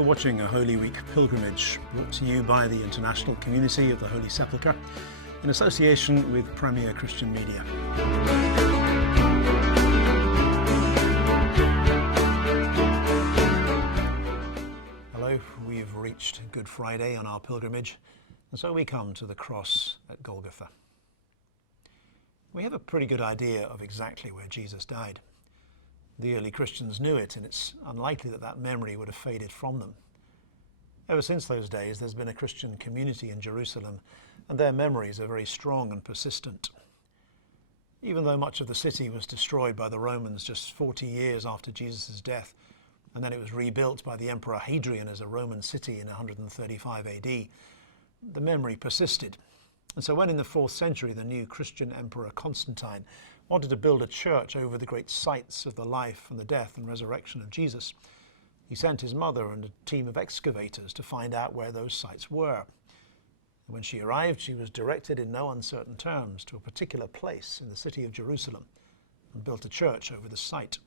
You're watching a Holy Week pilgrimage brought to you by the International Community of the Holy Sepulchre in association with Premier Christian Media. Hello, we've reached Good Friday on our pilgrimage, and so we come to the cross at Golgotha. We have a pretty good idea of exactly where Jesus died. The early Christians knew it, and it's unlikely that that memory would have faded from them. Ever since those days, there's been a Christian community in Jerusalem, and their memories are very strong and persistent. Even though much of the city was destroyed by the Romans just 40 years after Jesus' death, and then it was rebuilt by the Emperor Hadrian as a Roman city in 135 AD, the memory persisted. And so when in the 4th century the new Christian Emperor Constantine wanted to build a church over the great sites of the life and the death and resurrection of Jesus, he sent his mother and a team of excavators to find out where those sites were. And when she arrived, she was directed in no uncertain terms to a particular place in the city of Jerusalem and built a church over the site.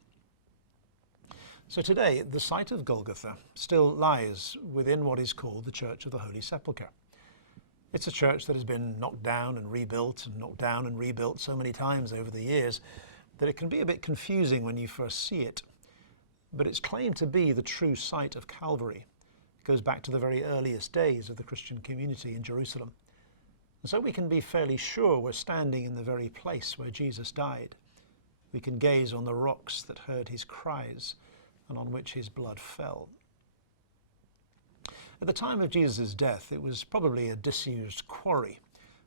So today, the site of Golgotha still lies within what is called the Church of the Holy Sepulchre. It's a church that has been knocked down and rebuilt and knocked down and rebuilt so many times over the years that it can be a bit confusing when you first see it. But it's claimed to be the true site of Calvary. It goes back to the very earliest days of the Christian community in Jerusalem. And so we can be fairly sure we're standing in the very place where Jesus died. We can gaze on the rocks that heard his cries and on which his blood fell. At the time of Jesus' death, it was probably a disused quarry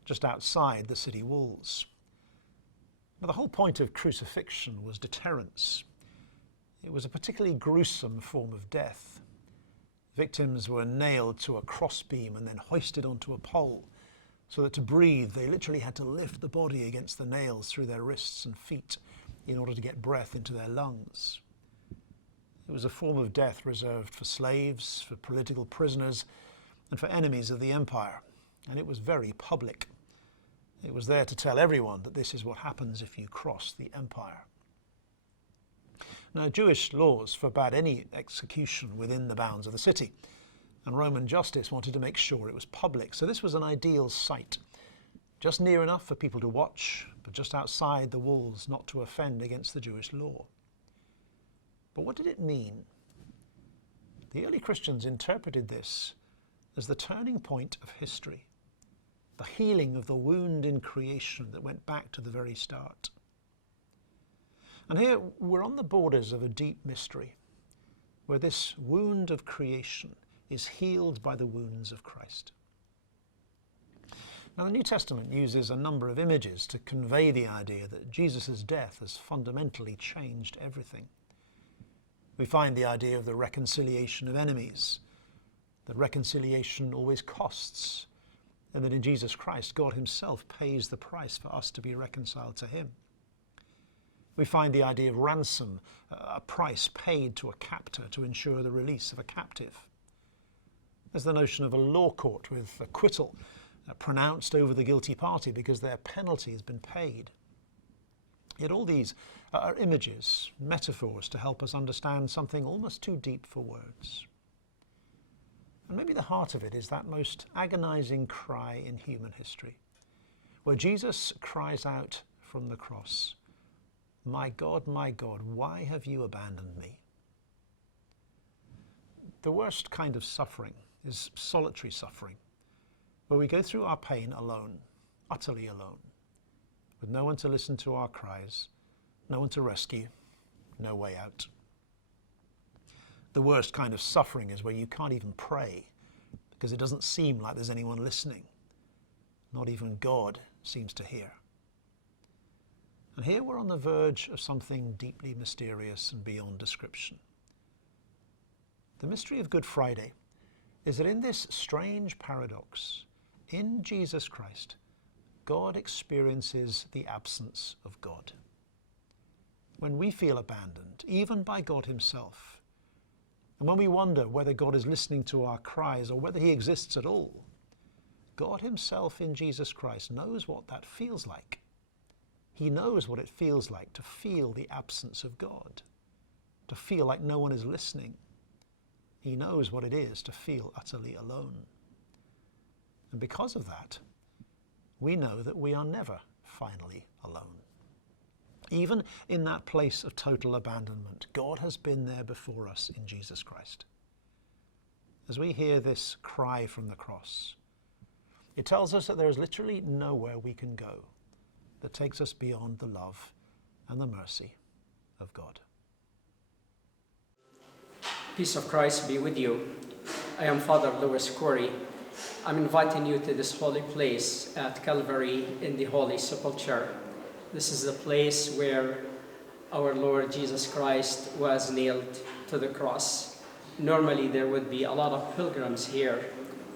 just outside the city walls. Now, the whole point of crucifixion was deterrence. It was a particularly gruesome form of death. Victims were nailed to a crossbeam and then hoisted onto a pole, so that to breathe they literally had to lift the body against the nails through their wrists and feet in order to get breath into their lungs. It was a form of death reserved for slaves, for political prisoners, and for enemies of the empire, and it was very public. It was there to tell everyone that this is what happens if you cross the empire. Now, Jewish laws forbade any execution within the bounds of the city, and Roman justice wanted to make sure it was public, so this was an ideal site, just near enough for people to watch, but just outside the walls not to offend against the Jewish law. But what did it mean? The early Christians interpreted this as the turning point of history, the healing of the wound in creation that went back to the very start. And here we're on the borders of a deep mystery, where this wound of creation is healed by the wounds of Christ. Now, the New Testament uses a number of images to convey the idea that Jesus' death has fundamentally changed everything. We find the idea of the reconciliation of enemies, that reconciliation always costs, and that in Jesus Christ, God himself pays the price for us to be reconciled to him. We find the idea of ransom, a price paid to a captor to ensure the release of a captive. There's the notion of a law court with acquittal pronounced over the guilty party because their penalty has been paid. Yet all these are images, metaphors to help us understand something almost too deep for words. And maybe the heart of it is that most agonizing cry in human history, where Jesus cries out from the cross, my God, why have you abandoned me?" The worst kind of suffering is solitary suffering, where we go through our pain alone, utterly alone, with no one to listen to our cries, no one to rescue, no way out. The worst kind of suffering is where you can't even pray because it doesn't seem like there's anyone listening. Not even God seems to hear. And here we're on the verge of something deeply mysterious and beyond description. The mystery of Good Friday is that in this strange paradox, in Jesus Christ, God experiences the absence of God. When we feel abandoned, even by God himself, and when we wonder whether God is listening to our cries or whether he exists at all, God himself in Jesus Christ knows what that feels like. He knows what it feels like to feel the absence of God, to feel like no one is listening. He knows what it is to feel utterly alone. And because of that, we know that we are never finally alone. Even in that place of total abandonment, God has been there before us in Jesus Christ. As we hear this cry from the cross, it tells us that there is literally nowhere we can go that takes us beyond the love and the mercy of God. Peace of Christ be with you. I am Father Louis Corey. I'm inviting you to this holy place at Calvary in the Holy Sepulchre. This is the place where our Lord Jesus Christ was nailed to the cross. Normally there would be a lot of pilgrims here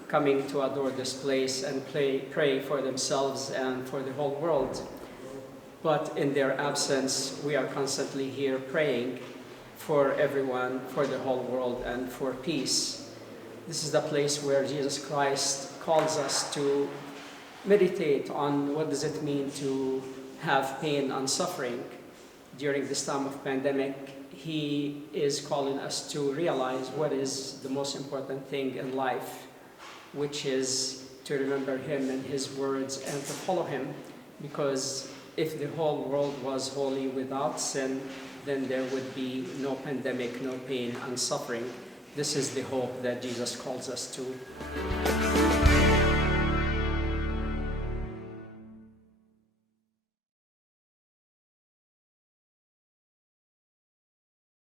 coming to adore this place and pray for themselves and for the whole world. But in their absence, we are constantly here praying for everyone, for the whole world, and for peace. This is the place where Jesus Christ calls us to meditate on what does it mean to have pain and suffering. During this time of pandemic, He is calling us to realize what is the most important thing in life, which is to remember Him and His words and to follow Him. Because if the whole world was holy without sin, then there would be no pandemic, no pain and suffering. This is the hope that Jesus calls us to.